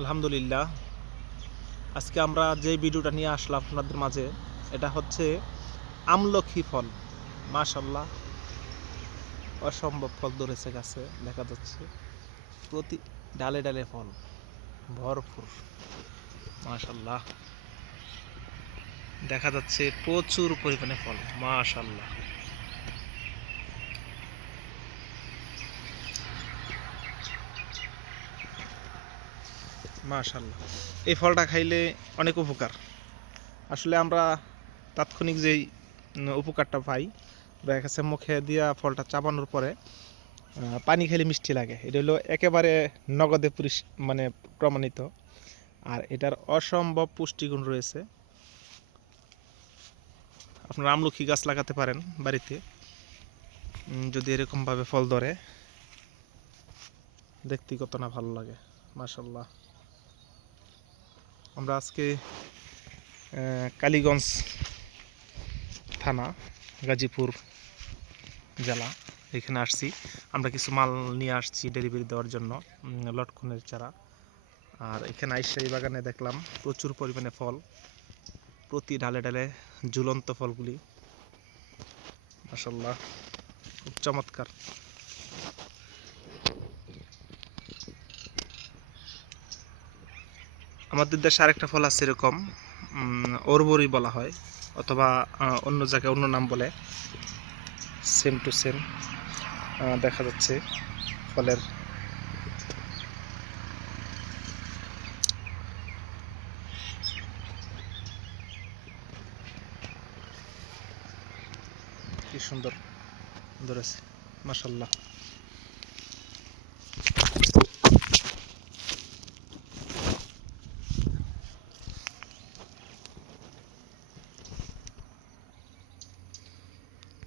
আলহামদুলিল্লাহ। আজকে আমরা যে ভিডিওটা নিয়ে আসলাম আপনাদের মাঝে, এটা হচ্ছে আমলকি ফল। মাশাল্লাহ অসম্ভব ফল ধরেছে গাছে, দেখা যাচ্ছে। প্রতি ডালে ডালে ফল, ভরপুর। মাশাল্লাহ দেখা যাচ্ছে প্রচুর পরিমাণে ফল। মাশাল্লাহ মাশাল্লাহ এই ফলটা খাইলে অনেক উপকার। আসলে আমরা তাৎক্ষণিক যেই উপকারটা পাই, দেখা গেছে মুখে দিয়া ফলটা চাপানোর পরে পানি খেলে মিষ্টি লাগে। এটা হলো একেবারে নগদে পরিস মানে প্রমাণিত। আর এটার অসম্ভব পুষ্টিগুণ রয়েছে। আপনারা আমলকি গাছ লাগাতে পারেন বাড়িতে। যদি এরকমভাবে ফল ধরে, দেখতে কত না ভালো লাগে মাশাল্লাহ আমরা আজকে কালীগঞ্জ থানা, গাজীপুর জেলা, এখানে আসছি। আমরা কিছু মাল নিয়ে আসছি ডেলিভারি দেওয়ার জন্য লটকনের চারা। আর এখানে আইসা এই বাগানে দেখলাম প্রচুর পরিমাণে ফল। প্রতি ডালে ডালে ঝুলন্ত ফলগুলি। মাসাল্লাহ খুব চমৎকার। আমাদের দেশে আরেকটা ফল আছে এরকম ওরবরি বলা হয়, অথবা অন্য জায়গায় অন্য নাম বলে। সেম টু সেম দেখা যাচ্ছে ফলের। কি সুন্দর ধরেছে মাসাল্লাহ